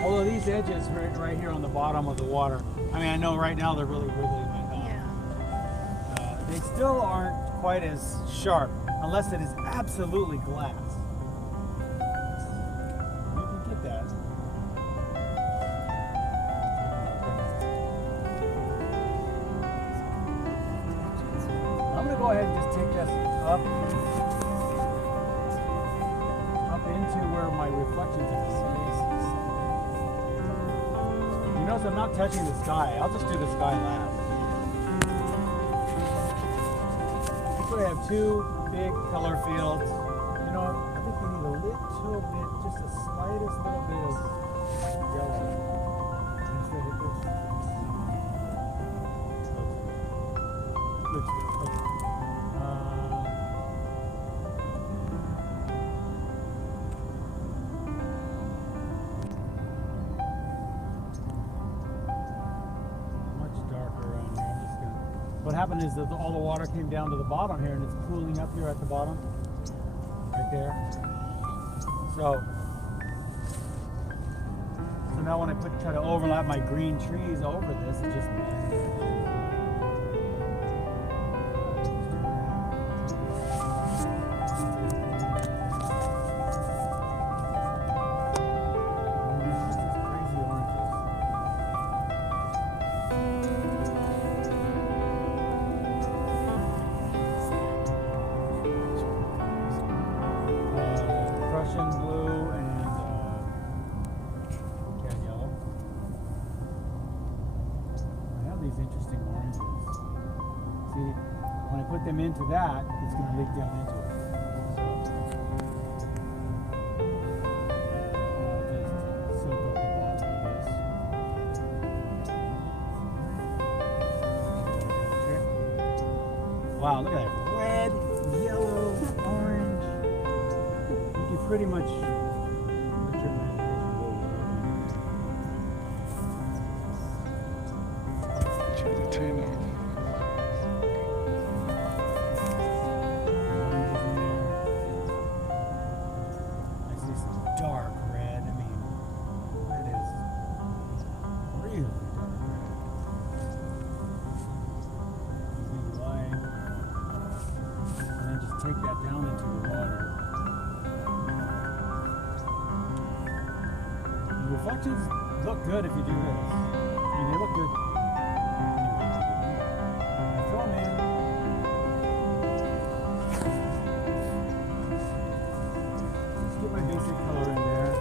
Although these edges right here on the bottom of the water, I mean, I know right now they're really wiggly, but they still aren't quite as sharp unless it is absolutely glass. You can get that. I'm going to go ahead and just take this up into where my reflections are. You notice I'm not touching the sky. I'll just do the sky last. So we have two big color fields. You know, I think we need a little bit, just the slightest little bit of yellow instead of this. Looks good. Okay. What happened is that all the water came down to the bottom here and it's cooling up here at the bottom, right there. So now when I try to overlap my green trees over this, it just blue and cat yellow. I have these interesting oranges. See, when I put them into that, it's going to leak down into it. So I'll just soak up the bottom of this. Wow, look at that. Red, yellow, orange. Pretty much let your imagination go wherever. Turn the tin off. I see some dark red. I mean, that is really dark red. Maybe light. And then just take that down into the water. Reflections look good if you do this. I mean, they look good. Throw them in. Let's get my basic color in there.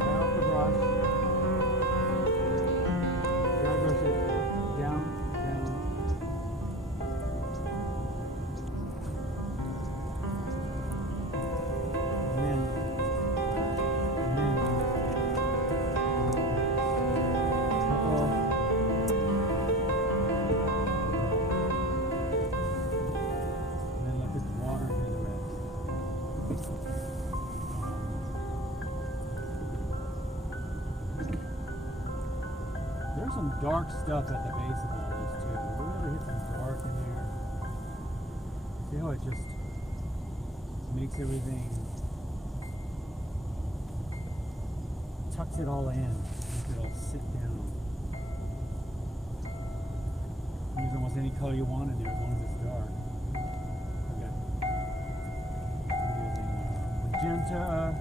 Out the brush. Dry brush it. Down, down. There's some dark stuff at the base of all this too. We really hit some dark in there. See how it just makes everything, tucks it all in, makes it all sit down. Use almost any color you want in there as long as it's dark. Okay. I'm using magenta,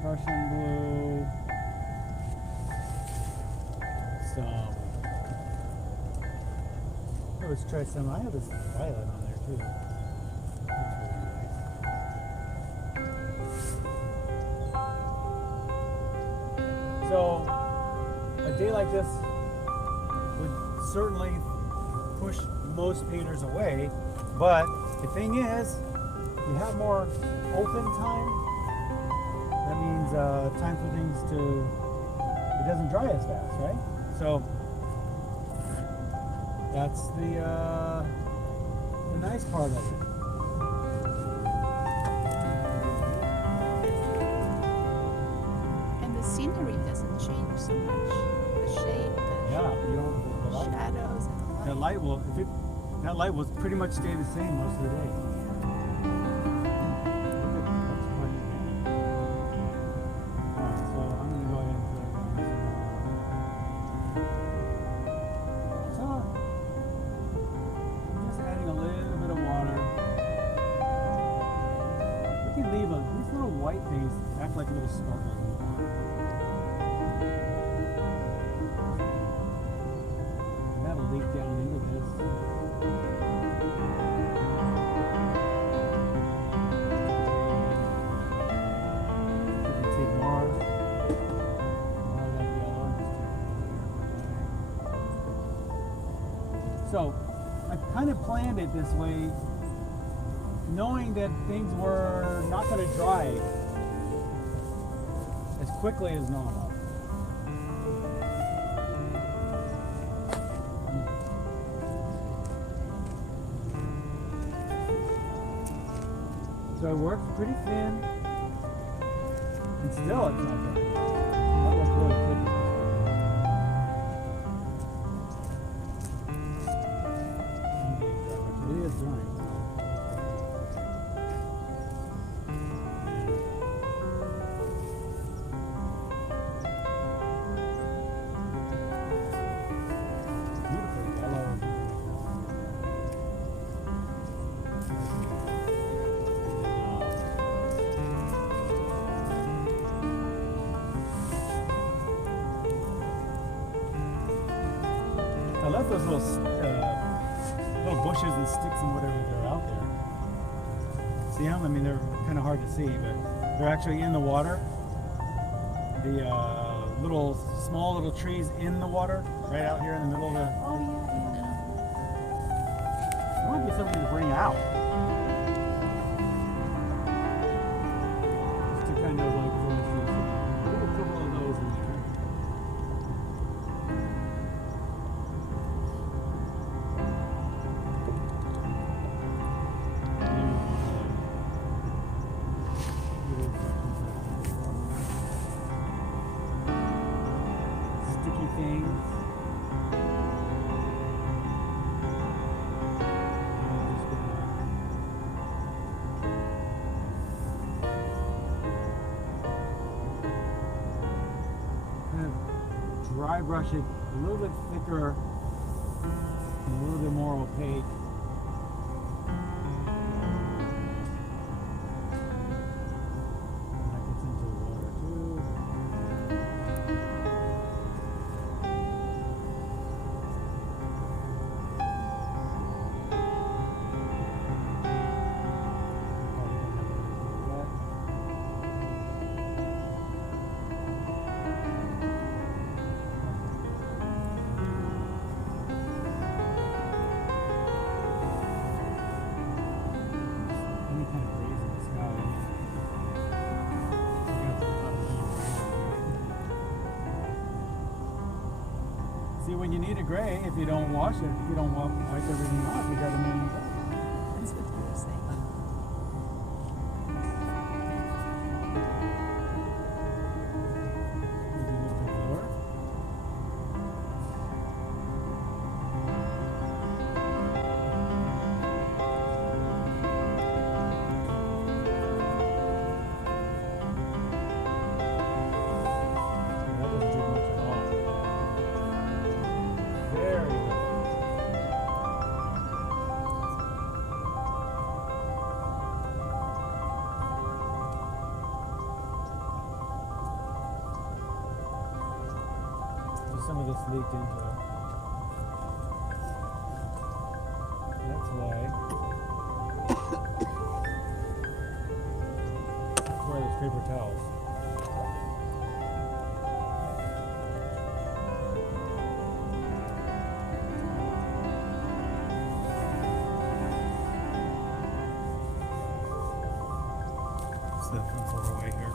Prussian blue, some. Let's try some. I have this violet on there too. That's really nice. So a day like this would certainly push most painters away, but the thing is, you have more open time. That means time for things to, it doesn't dry as fast, right? So that's the nice part of it. And the scenery doesn't change so much. The shade, the Yeah, you don't, the light, shadows, and the light. the light will, if it, That light will pretty much stay the same most of the day. That's quite advanced. Alright, so I'm going to go ahead and put it on. So, I'm just adding a little bit of water. We can leave these little white things act like little sparkles in the water. And that'll leak down into this. So I kind of planned it this way, knowing that things were not going to dry as quickly as normal. So it works pretty thin, and still it's not done. That looks really pretty. It is drying. Beautiful yellow. I love those little bushes and sticks and whatever that are out there. See them? I mean, they're kind of hard to see, but they're actually in the water. The small little trees in the water, right out here in the middle of the. Oh yeah. It might be something to bring out. Just to kind of like, for instance, put a couple of those in there. Sticky things. Kind of dry brush it a little bit thicker and a little bit more opaque. That gets into the water too. Any kind of breeze in the sky. So you have to put a lot of heat. See, when you need a gray, if you don't wash it, if you don't wipe everything off, you got a million gray. That's what you were saying. Maybe a little bit lower. That doesn't do much at all. Very good. So some of this leaked into it. That's why. That's why there's paper towels. So that comes over right here.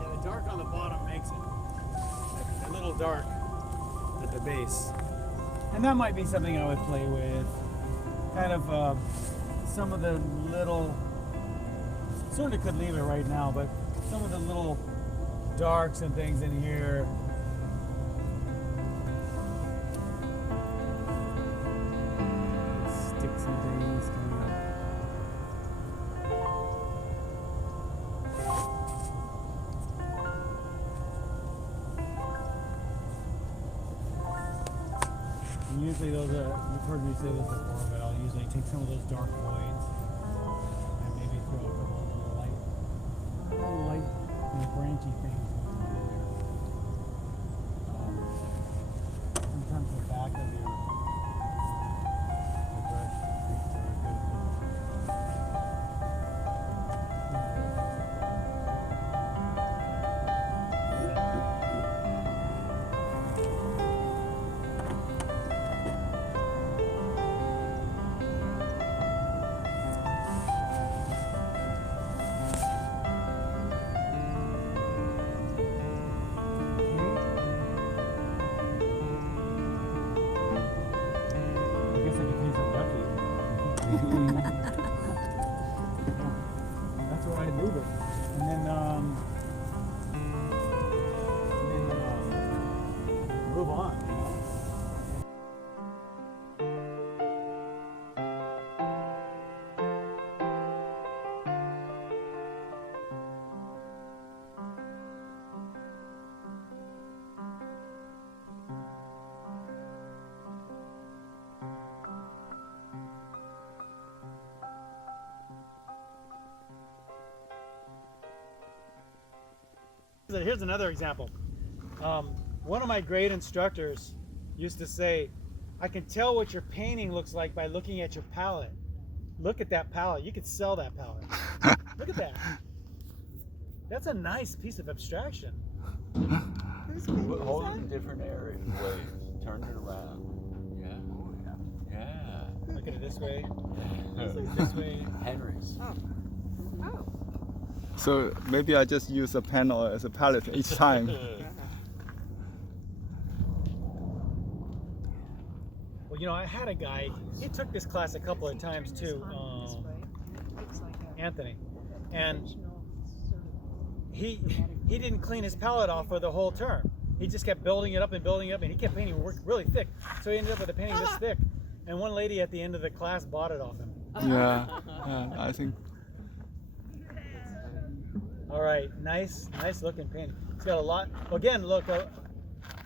Yeah, the dark on the bottom makes it a little dark at the base. And that might be something I would play with. Kind of some of the little, certainly could leave it right now, but some of the little darks and things in here. Sticks and things coming up. And usually those are, you've heard me say this before, but I'll usually take some of those dark voids and maybe throw a couple of light, branchy things in there. Sometimes the back of your brush makes for a good that's where I move it, and then move on. Here's another example. One of my great instructors used to say, I can tell what your painting looks like by looking at your palette. Look at that palette. You could sell that palette. Look at that. That's a nice piece of abstraction. Hold it in different areas, ways. Turn it around. Yeah. Yeah. Look at it this way. Yeah. This way. Henry's. Oh. So maybe I just use a panel as a palette each time. Well, you know, I had a guy, he took this class a couple of times too, Anthony, and he didn't clean his palette off for the whole term. He just kept building it up, and he kept painting really thick. So he ended up with a painting this thick, and one lady at the end of the class bought it off him. Yeah, I think. All right, nice looking painting. It's got a lot. Again, look,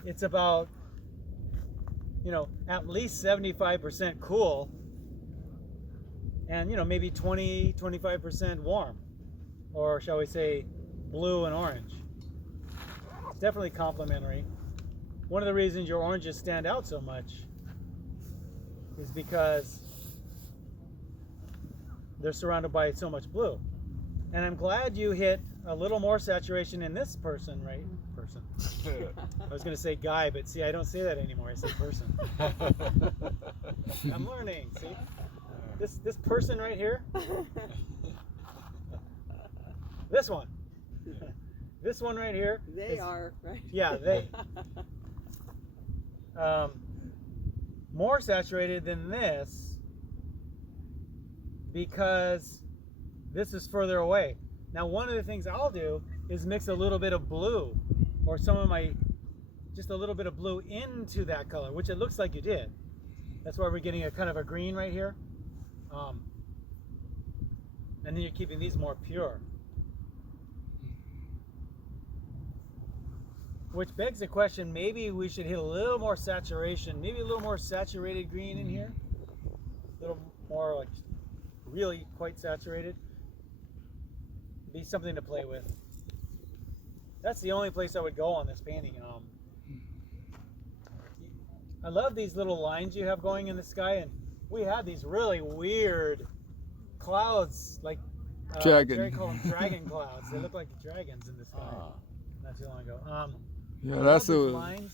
it's about, you know, at least 75% cool, and you know, maybe 20-25% warm, or shall we say, blue and orange. It's definitely complementary. One of the reasons your oranges stand out so much is because they're surrounded by so much blue. And I'm glad you hit a little more saturation in this person. I was going to say guy, but see, I don't say that anymore. I say person. I'm learning. See, this person right here. This one right here. They are, right? Yeah, they. More saturated than this because this is further away. Now, one of the things I'll do is mix a little bit of blue, or just a little bit of blue into that color, which it looks like you did. That's why we're getting a kind of a green right here. And then you're keeping these more pure. Which begs the question, maybe we should hit a little more saturation, maybe a little more saturated green in here. A little more like really quite saturated. Be something to play with. That's the only place I would go on this painting. I love these little lines you have going in the sky, and we have these really weird clouds, like Jerry called them dragon clouds. They look like dragons in the sky. Not too long ago. Yeah, that's a lines.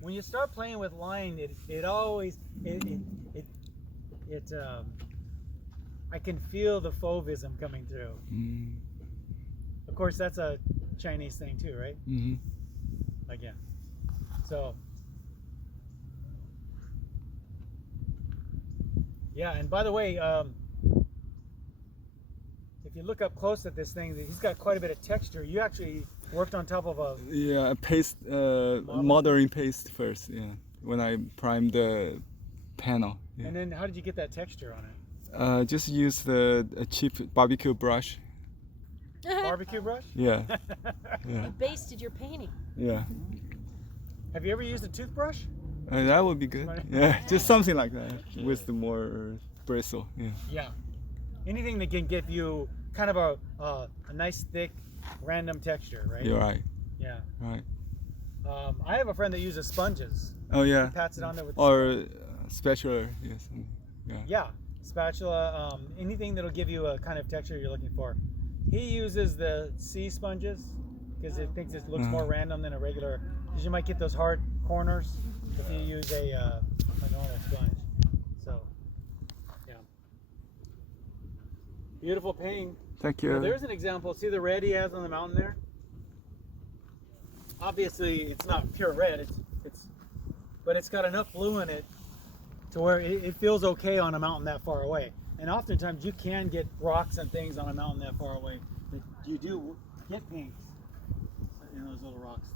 When you start playing with line, it always I can feel the fauvism coming through. Of course, that's a Chinese thing too, right? Again. So, yeah, and by the way, if you look up close at this thing, he's got quite a bit of texture. You actually worked on top of a. Yeah, paste, modeling paste first. Yeah, when I primed the panel. Yeah. And then how did you get that texture on it? Just use a cheap barbecue brush. Barbecue brush? Yeah, yeah, You basted your painting. yeah. Have you ever used a toothbrush? That would be good. Yeah, just something like that with the more bristle. Yeah. Yeah. Anything that can give you kind of a nice thick random texture, right? You're right. Yeah. Right. I have a friend that uses sponges. Oh yeah. He pats it on there with Or spatula. Yes. Yeah. yeah, spatula, anything that'll give you a kind of texture you're looking for. He uses the C sponges because it thinks it looks more random than a regular, because you might get those hard corners if you use a normal sponge. So, yeah. Beautiful painting. Thank Now, you. there's an example. See the red he has on the mountain there? Obviously, it's not pure red. But it's got enough blue in it to where it feels okay on a mountain that far away. And oftentimes you can get rocks and things on a mountain that far away that you do get pinks in those little rocks.